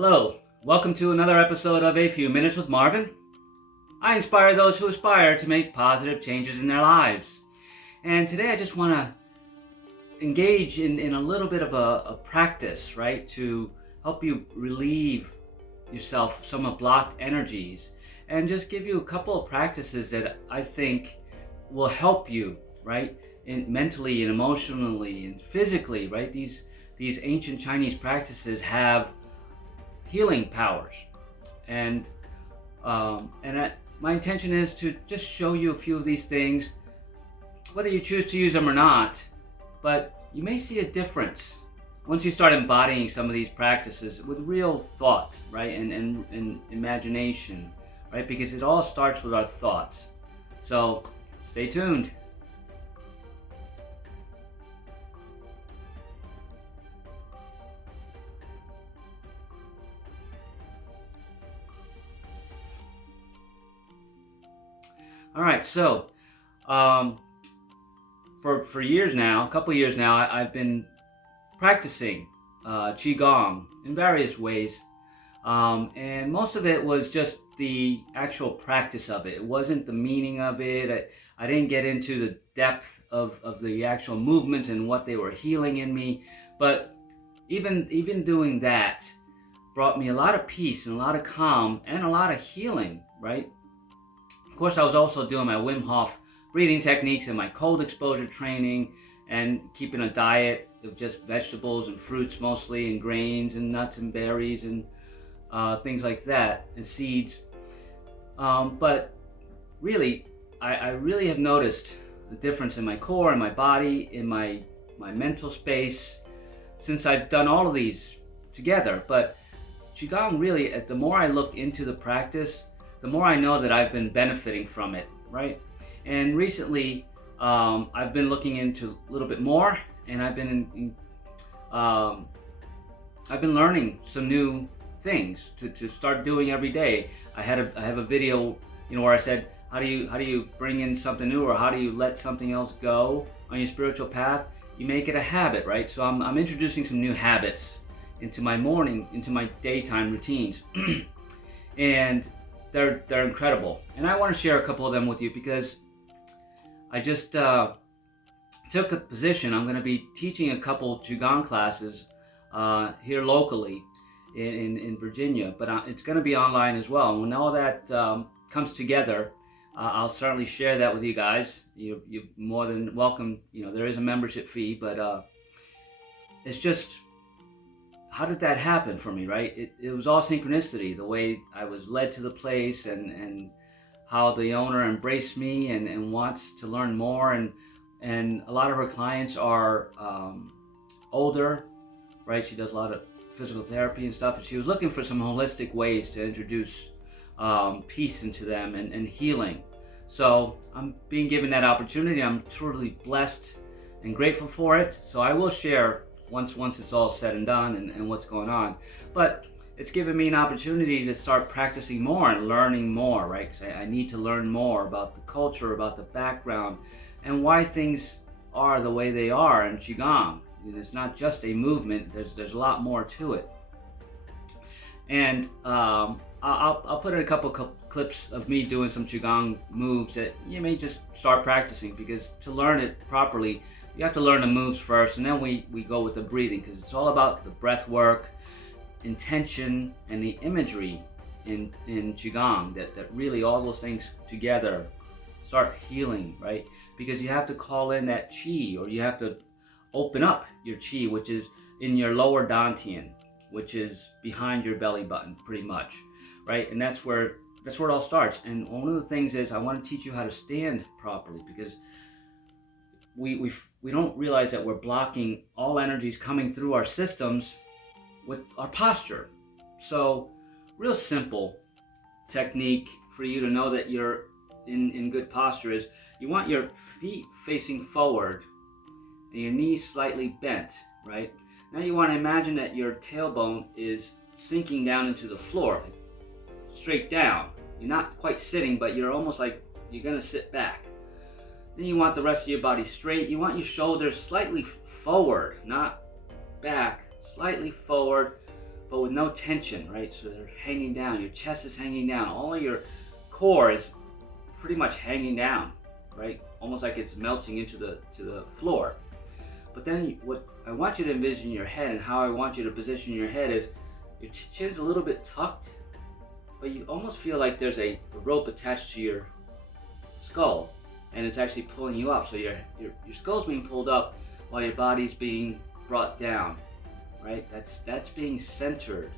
Hello, welcome to another episode of A Few Minutes with Marvin. I inspire those who aspire to make positive changes in their lives. And today I just want to engage in a little bit of a practice, right, to help you relieve yourself of some of blocked energies and just give you a couple of practices that I think will help you, right, mentally and emotionally and physically, right? These ancient Chinese practices have healing powers, and my intention is to just show you a few of these things, whether you choose to use them or not. But you may see a difference once you start embodying some of these practices with real thought, right, and imagination, right, because it all starts with our thoughts. So stay tuned. All right, so for years now, a couple years now, I've been practicing Qigong in various ways, and most of it was just the actual practice of it. It wasn't the meaning of it. I didn't get into the depth of the actual movements and what they were healing in me, but even doing that brought me a lot of peace and a lot of calm and a lot of healing, right? Of course, I was also doing my Wim Hof breathing techniques and my cold exposure training and keeping a diet of just vegetables and fruits mostly, and grains and nuts and berries and things like that, and seeds. But really, I really have noticed a difference in my core, in my body, in my mental space since I've done all of these together. But Qigong really, the more I look into the practice, the more I know that I've been benefiting from it, right? And recently, I've been looking into a little bit more, and I've been learning some new things to start doing every day. I have a video, where I said, how do you bring in something new, or how do you let something else go on your spiritual path? You make it a habit, right? So I'm introducing some new habits into my daytime routines, and they're incredible. And I want to share a couple of them with you because I just took a position. I'm going to be teaching a couple Qigong classes here locally in Virginia, but it's going to be online as well. And when all that comes together, I'll certainly share that with you guys. You're more than welcome. There is a membership fee, but it's just, how did that happen for me, right? It was all synchronicity, the way I was led to the place, and how the owner embraced me and wants to learn more. And a lot of her clients are older, right? She does a lot of physical therapy and stuff, and she was looking for some holistic ways to introduce peace into them and healing. So I'm being given that opportunity. I'm truly blessed and grateful for it. So I will share once it's all said and done and what's going on. But it's given me an opportunity to start practicing more and learning more, right? Because I need to learn more about the culture, about the background, and why things are the way they are in Qigong. It's not just a movement. There's a lot more to it. And I'll put in a couple clips of me doing some Qigong moves that you may just start practicing, because to learn it properly, you have to learn the moves first, and then we go with the breathing, because it's all about the breath work, intention, and the imagery in Qigong, that really all those things together start healing, right? Because you have to call in that Qi, or you have to open up your Qi, which is in your lower dantian, which is behind your belly button, pretty much, right? And that's where it all starts. And one of the things is, I want to teach you how to stand properly, because we don't realize that we're blocking all energies coming through our systems with our posture. So real simple technique for you to know that you're in good posture is, you want your feet facing forward and your knees slightly bent, right? Now you want to imagine that your tailbone is sinking down into the floor, straight down. You're not quite sitting, but you're almost like you're going to sit back. Then you want the rest of your body straight. You want your shoulders slightly forward, not back, slightly forward, but with no tension, right? So they're hanging down. Your chest is hanging down. All of your core is pretty much hanging down, right? Almost like it's melting into the floor. But then what I want you to envision in your head, and how I want you to position your head, is your chin's a little bit tucked, but you almost feel like there's a rope attached to your skull, and it's actually pulling you up. So your skull's being pulled up while your body's being brought down, right? That's being centered,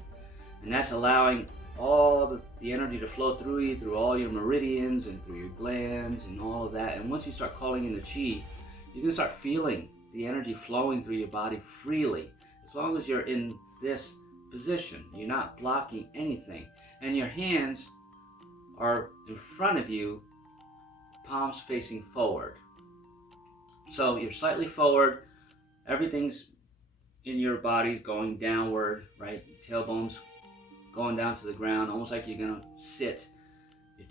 and that's allowing all the energy to flow through you, through all your meridians and through your glands and all of that. And once you start calling in the chi, you're gonna start feeling the energy flowing through your body freely, as long as you're in this position. You're not blocking anything, and your hands are in front of you, palms facing forward. So you're slightly forward, everything's in your body going downward, right? Your tailbone's going down to the ground, almost like you're gonna sit. Your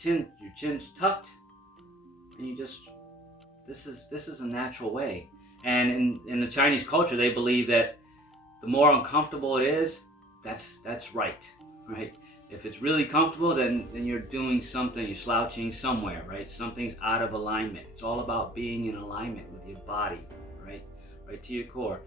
chin's tucked, and you just, this is a natural way. And in the Chinese culture, they believe that the more uncomfortable it is, that's right? If it's really comfortable, then you're doing something, you're slouching somewhere, right? Something's out of alignment. It's all about being in alignment with your body, right? Right to your core.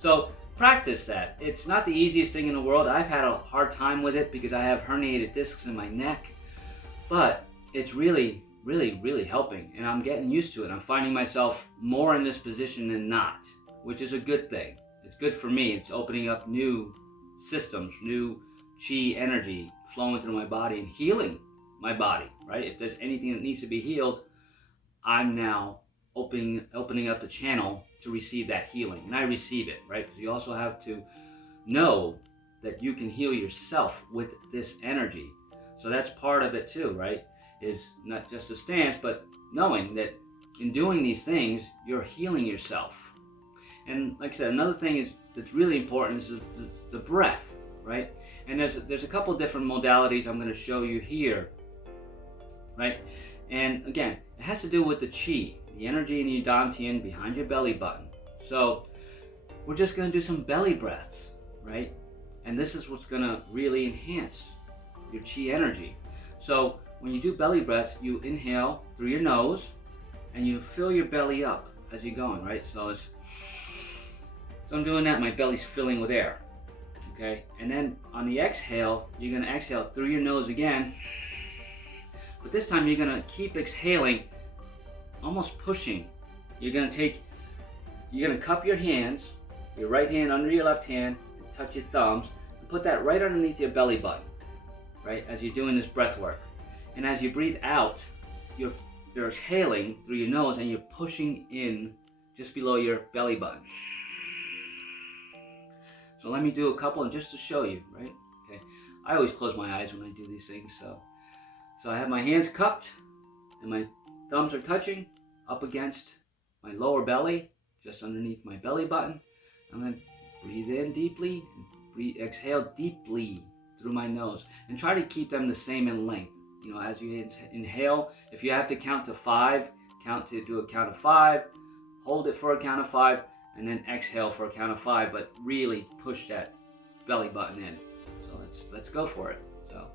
So practice that. It's not the easiest thing in the world. I've had a hard time with it because I have herniated discs in my neck, but it's really, really, really helping, and I'm getting used to it. I'm finding myself more in this position than not, which is a good thing. It's good for me. It's opening up new systems, new chi energy flowing through my body and healing my body, right? If there's anything that needs to be healed, I'm now opening up the channel to receive that healing, and I receive it, right? Because you also have to know that you can heal yourself with this energy. So that's part of it too, right? Is not just a stance, but knowing that in doing these things, you're healing yourself. And like I said, another thing that's really important is the breath, right? And there's a couple different modalities I'm going to show you here, right? And again, it has to do with the chi, the energy in your dantian behind your belly button. So we're just going to do some belly breaths, right? And this is what's going to really enhance your chi energy. So when you do belly breaths, you inhale through your nose and you fill your belly up as you're going, right? So I'm doing that, my belly's filling with air, okay? And then on the exhale, you're going to exhale through your nose again, but this time you're going to keep exhaling, almost pushing. You're going to cup your hands, your right hand under your left hand, and touch your thumbs, and put that right underneath your belly button, right, as you're doing this breath work. And as you breathe out, you're exhaling through your nose and you're pushing in just below your belly button. So let me do a couple, and just to show you, right? Okay. I always close my eyes when I do these things, so I have my hands cupped and my thumbs are touching up against my lower belly, just underneath my belly button. I'm going to breathe in deeply and exhale deeply through my nose, and try to keep them the same in length. You know, as you inhale, if you have to count to 5, do a count of 5, hold it for a count of 5, and then exhale for a count of 5, but really push that belly button in. So let's go for it. So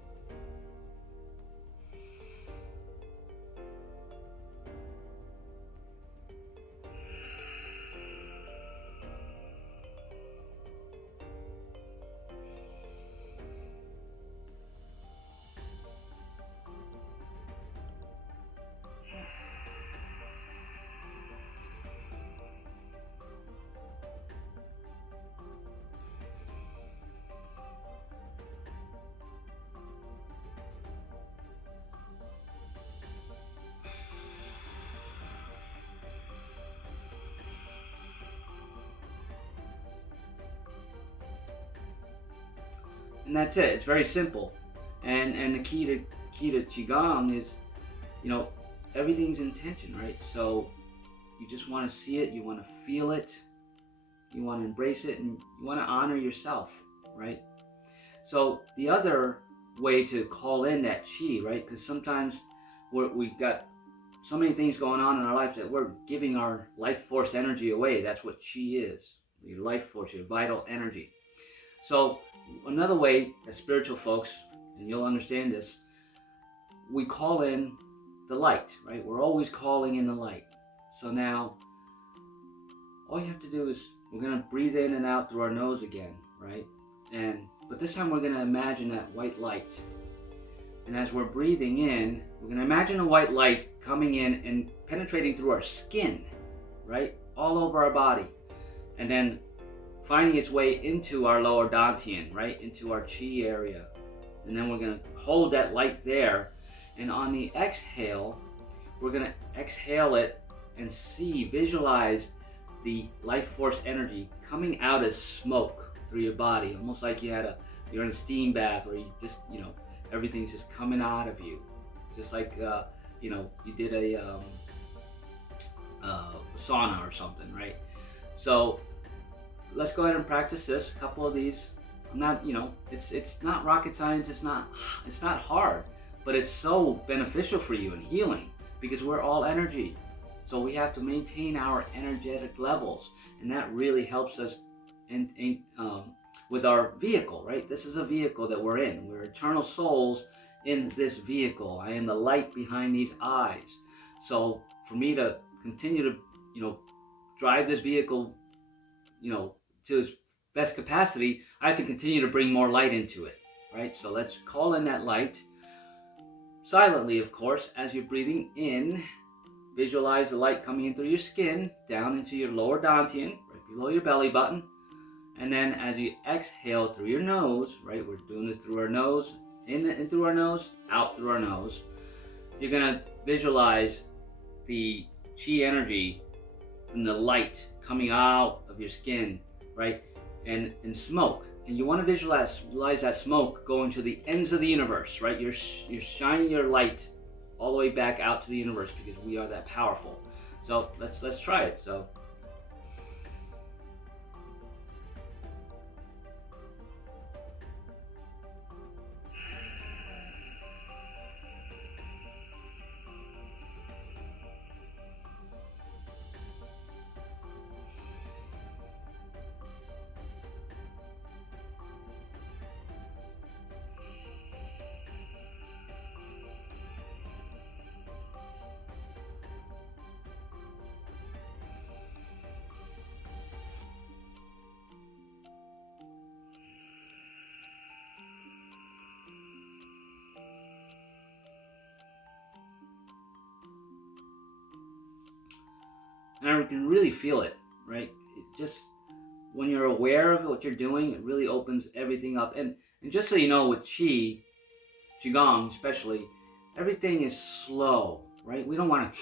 And that's it. It's very simple. And the key to Qigong is, you know, everything's intention, right? So you just want to see it, you want to feel it, you want to embrace it, and you want to honor yourself, right? So the other way to call in that chi, right? Because sometimes we've got so many things going on in our life that we're giving our life force energy away. That's what chi is, your life force, your vital energy. So another way, as spiritual folks, and you'll understand this, we call in the light, right? We're always calling in the light. So now, all you have to do is, we're going to breathe in and out through our nose again, right? But this time we're going to imagine that white light. And as we're breathing in, we're going to imagine a white light coming in and penetrating through our skin, right? All over our body. And then finding its way into our lower dantian, right? Into our chi area. And then we're going to hold that light there. And on the exhale, we're going to exhale it and visualize the life force energy coming out as smoke through your body, almost like you're in a steam bath, or you just, everything's just coming out of you, just like you did a sauna or something, right? So let's go ahead and practice this. A couple of these. I'm not, it's not rocket science. It's not hard, but it's so beneficial for you and healing, because we're all energy. So we have to maintain our energetic levels, and that really helps us with our vehicle, right? This is a vehicle that we're in. We're eternal souls in this vehicle. I am the light behind these eyes. So for me to continue to, drive this vehicle, to its best capacity, I have to continue to bring more light into it, right? So let's call in that light silently, of course, as you're breathing in. Visualize the light coming in through your skin, down into your lower dantian, right below your belly button. And then as you exhale through your nose, right, we're doing this through our nose, in through our nose, out through our nose. You're going to visualize the chi energy and the light coming out of your skin, right, and smoke. And you want to visualize that smoke going to the ends of the universe, right? You're shining your light all the way back out to the universe, because we are that powerful. So let's try it. So and I can really feel it, right? It just, when you're aware of what you're doing, it really opens everything up. And just so you know, with Qigong especially, everything is slow, right? We don't want to,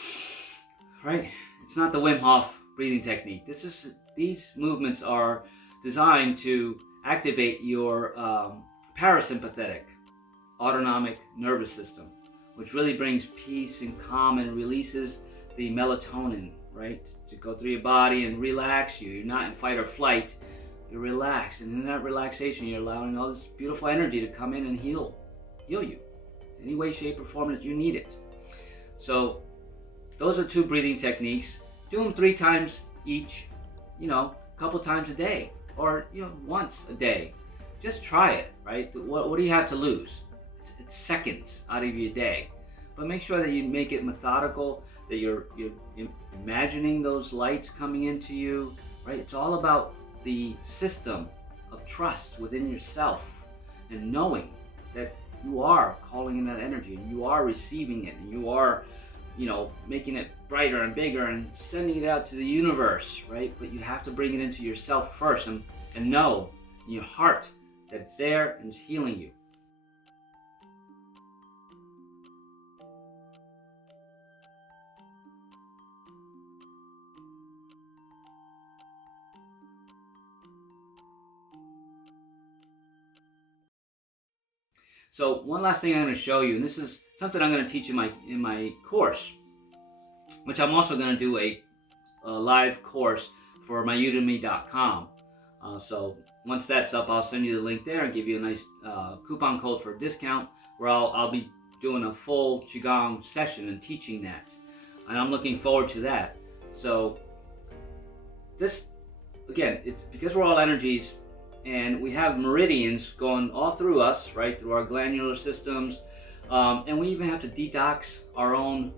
right? It's not the Wim Hof breathing technique. These movements are designed to activate your parasympathetic autonomic nervous system, which really brings peace and calm and releases the melatonin, right, to go through your body and relax you. You're not in fight or flight, you're relaxed, and in that relaxation you're allowing all this beautiful energy to come in and heal you any way, shape, or form that you need it. So those are 2 breathing techniques. Do them 3 times each, a couple times a day, or once a day. Just try it, right? What do you have to lose? It's seconds out of your day. But make sure that you make it methodical, that you're imagining those lights coming into you, right? It's all about the system of trust within yourself, and knowing that you are calling in that energy, and you are receiving it, and you are, making it brighter and bigger and sending it out to the universe, right? But you have to bring it into yourself first, and know in your heart that it's there and it's healing you. So one last thing I'm going to show you, and this is something I'm going to teach in my course, which I'm also going to do a live course for my udemy.com. So once that's up, I'll send you the link there and give you a nice coupon code for a discount, where I'll be doing a full Qigong session and teaching that. And I'm looking forward to that. So this, again, it's because we're all energies, and we have meridians going all through us, right, through our glandular systems, and we even have to detox our own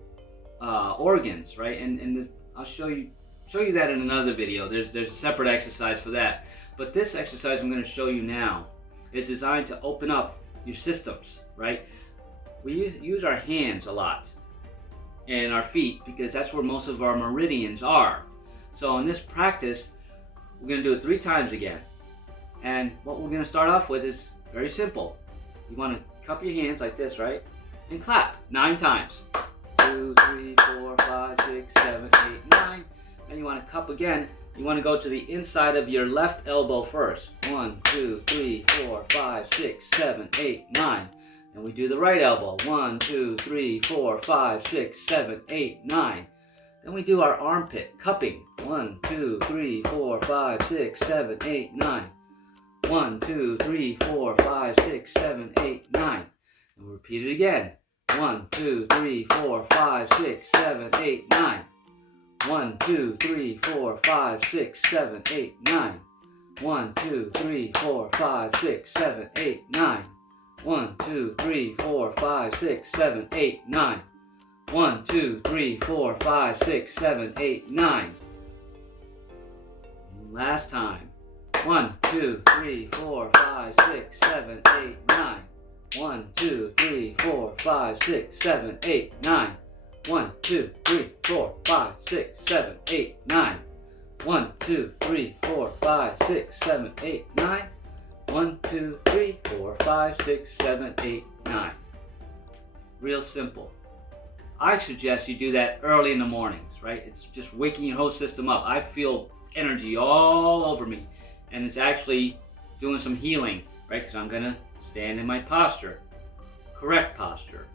organs, right? And I'll show you that in another video. There's a separate exercise for that. But this exercise I'm going to show you now is designed to open up your systems, right? We use our hands a lot and our feet because that's where most of our meridians are. So in this practice, we're going to do it 3 times again. And what we're going to start off with is very simple. You want to cup your hands like this, right? And clap 9 times. 2, 3, 4, 5, 6, 7, 8, 9. And you want to cup again. You want to go to the inside of your left elbow first. 1, 2, 3, 4, 5, 6, 7, 8, 9. And we do the right elbow. 1, 2, 3, 4, 5, 6, 7, 8, 9. Then we do our armpit cupping. 1, 2, 3, 4, 5, 6, 7, 8, 9. 1, 2, 3, 4, 5, 6, 7, 8, 9. And we'll repeat it again. 1, 2, 3, 4, 5, 6, 7, 8, 9. 1, 2, 3, 4, 5, 6, 7, 8, 9. 1, 2, 3, 4, 5, 6, 7, 8, 9. 1, 2, 3, 4, 5, 6, 7, 8, 9. 1, 2, 3, 4, 5, 6, 7, 8, 9. Last time. 1, 2, 3, 4, 5, 6, 7, 8, 9. 1, 2, 3, 4, 5, 6, 7, 8, 9. 1, 2, 3, 4, 5, 6, 7, 8, 9. 1, 2, 3, 4, 5, 6, 7, 8, 9. 1, 2, 3, 4, 5, 6, 7, 8, 9. Real simple. I suggest you do that early in the mornings, right? It's just waking your whole system up. I feel energy all over me, and it's actually doing some healing, right? Because I'm going to stand in my posture, correct posture,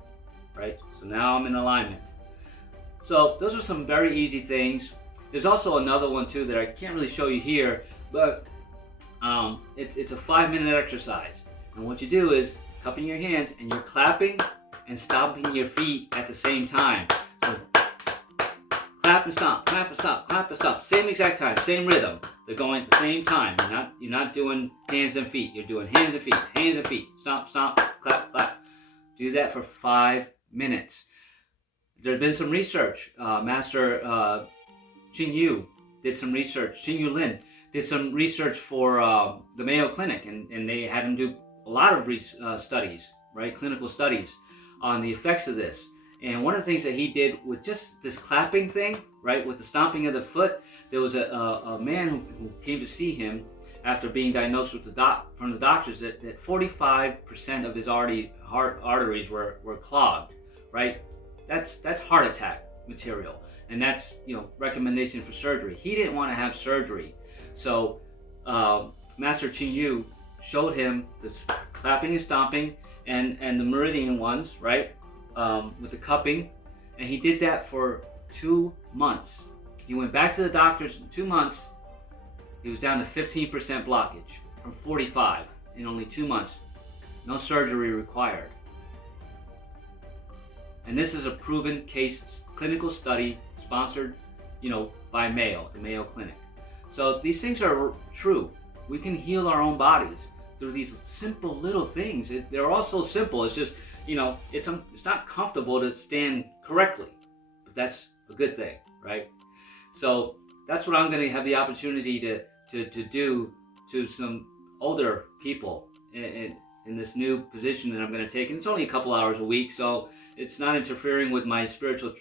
right? So now I'm in alignment. So those are some very easy things. There's also another one too that I can't really show you here, but it's a 5-minute exercise. And what you do is cupping your hands and you're clapping and stomping your feet at the same time. So clap and stomp, clap and stomp, clap and stomp. Same exact time, same rhythm. They're going at the same time. You're not doing hands and feet. You're doing hands and feet, stomp, stomp, clap, clap. Do that for 5 minutes. There's been some research. Master Qing Yu did some research. Qing Yu Lin did some research for the Mayo Clinic, and they had him do a lot of studies, right? Clinical studies on the effects of this. And one of the things that he did with just this clapping thing, right, with the stomping of the foot, there was a man who came to see him after being diagnosed with from the doctors that 45% of his heart arteries were clogged, right? That's heart attack material, and that's recommendation for surgery. He didn't want to have surgery, so Master Qing Yu showed him the clapping and stomping and the meridian ones, right, with the cupping, and he did that for 2 months. He went back to the doctors in 2 months. He was down to 15% blockage from 45 in only 2 months. No surgery required. And this is a proven case, clinical study sponsored, by Mayo, the Mayo Clinic. So these things are true. We can heal our own bodies through these simple little things. They're all so simple. It's just, it's not comfortable to stand correctly, but that's a good thing, right? So that's what I'm going to have the opportunity to do to some older people in this new position that I'm going to take. And it's only a couple hours a week, so it's not interfering with my spiritual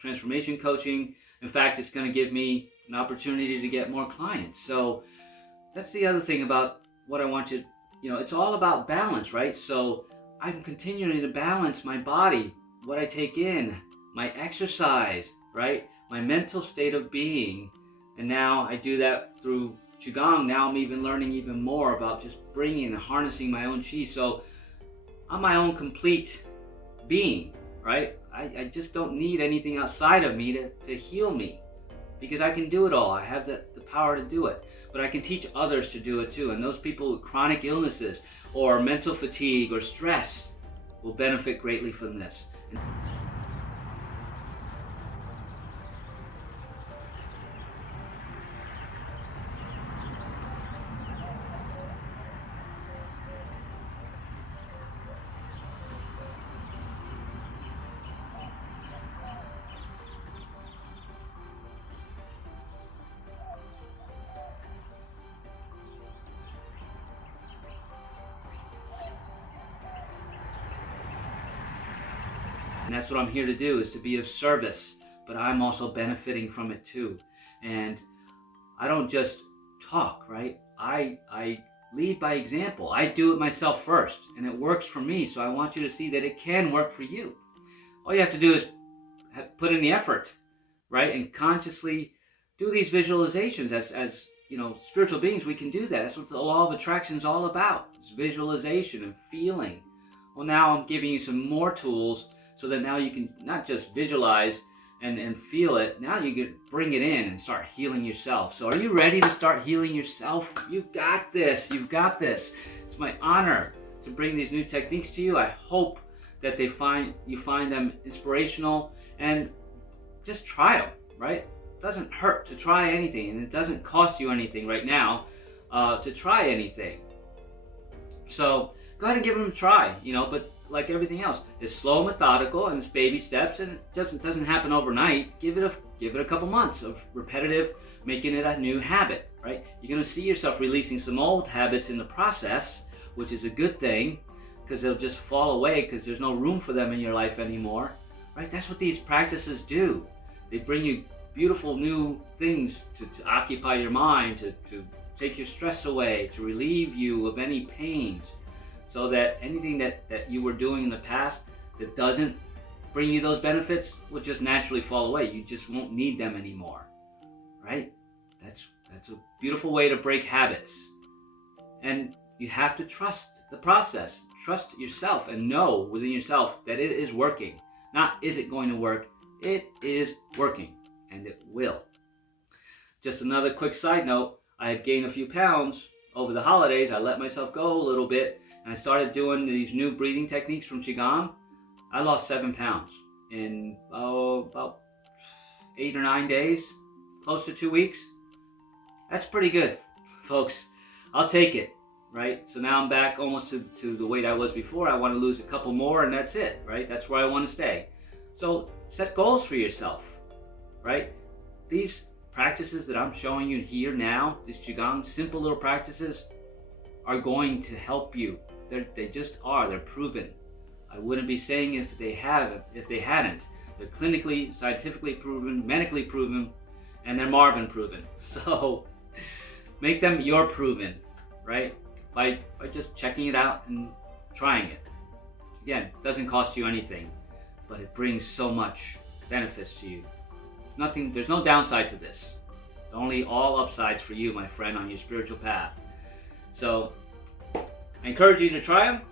transformation coaching. In fact, it's going to give me an opportunity to get more clients. So that's the other thing about what I want you, it's all about balance, right? So I'm continuing to balance my body, what I take in, my exercise, right? My mental state of being. And now I do that through Qigong. Now I'm even learning even more about just bringing and harnessing my own chi. So I'm my own complete being, right? I just don't need anything outside of me to heal me, because I can do it all. I have the power to do it. But I can teach others to do it too. And those people with chronic illnesses or mental fatigue or stress will benefit greatly from this. And that's what I'm here to do, is to be of service, but I'm also benefiting from it too. And I don't just talk, right? I lead by example. I do it myself first, and it works for me, so I want you to see that it can work for you. All you have to do is put in the effort, right? And consciously do these visualizations. As you know, spiritual beings, we can do that. That's what the law of attraction is all about. It's visualization and feeling. Well, now I'm giving you some more tools so that now you can not just visualize and feel it. Now you can bring it in and start healing yourself. So are you ready to start healing yourself? You've got this. You've got this. It's my honor to bring these new techniques to you. I hope that you find them inspirational, and just try them, right? It doesn't hurt to try anything, and it doesn't cost you anything right now to try anything. So go ahead and give them a try, but like everything else, it's slow, methodical, and it's baby steps, and it doesn't happen overnight. Give it a couple months of repetitive, making it a new habit, right? You're going to see yourself releasing some old habits in the process, which is a good thing, because they'll just fall away because there's no room for them in your life anymore, right? That's what these practices do. They bring you beautiful new things to occupy your mind, to take your stress away, to relieve you of any pains, so that anything that you were doing in the past that doesn't bring you those benefits will just naturally fall away. You just won't need them anymore, right? That's a beautiful way to break habits. And you have to trust the process. Trust yourself and know within yourself that it is working. Not is it going to work, it is working, and it will. Just another quick side note, I had gained a few pounds over the holidays. I let myself go a little bit, and I started doing these new breathing techniques from Qigong. I lost 7 pounds in about 8 or 9 days, close to 2 weeks. That's pretty good, folks. I'll take it, right? So now I'm back almost to the weight I was before. I want to lose a couple more, and that's it, right? That's where I want to stay. So set goals for yourself, right? These practices that I'm showing you here now, these Qigong, simple little practices, are going to help you. They just are. They're proven. I wouldn't be saying if they hadn't. They're clinically, scientifically proven, medically proven, and they're Marvin proven. So make them your proven, right? By just checking it out and trying it. Again, it doesn't cost you anything, but it brings so much benefits to you. There's no downside to this. Only all upsides for you, my friend, on your spiritual path. So I encourage you to try them,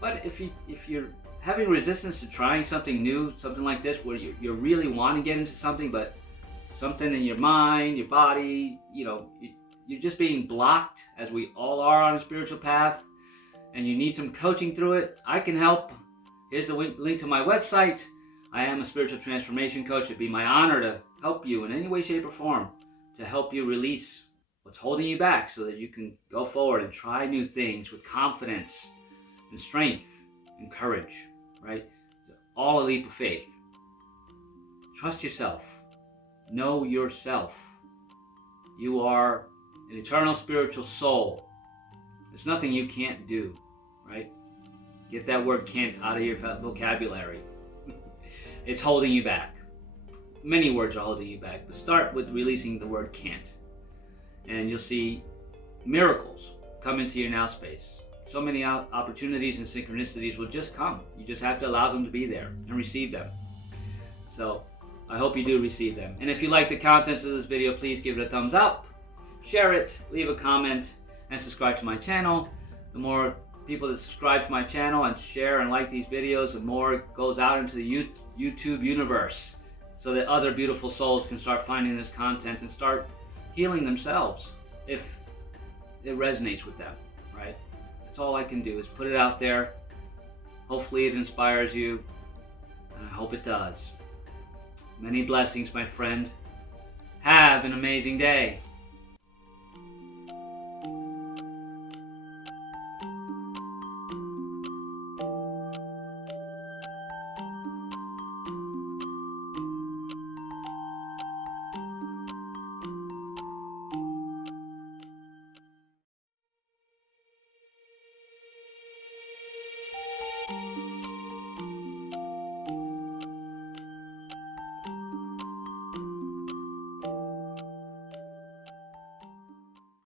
but if you're having resistance to trying something new, something like this, where you really want to get into something, but something in your mind, your body, you're just being blocked, as we all are on a spiritual path, and you need some coaching through it, I can help. Here's a link to my website. I am a spiritual transformation coach. It'd be my honor to help you in any way, shape, or form, to help you release what's holding you back so that you can go forward and try new things with confidence and strength and courage, right? All a leap of faith. Trust yourself. Know yourself. You are an eternal spiritual soul. There's nothing you can't do, right? Get that word can't out of your vocabulary. It's holding you back. Many words are holding you back, but start with releasing the word can't. And you'll see miracles come into your now space. So many opportunities and synchronicities will just come. You just have to allow them to be there and receive them. So I hope you do receive them. And if you like the contents of this video, please give it a thumbs up, share it, leave a comment, and subscribe to my channel. The more people that subscribe to my channel and share and like these videos, the more it goes out into the YouTube universe, so that other beautiful souls can start finding this content and start healing themselves if it resonates with them, right? That's all I can do is put it out there. Hopefully it inspires you, and I hope it does. Many blessings, my friend. Have an amazing day.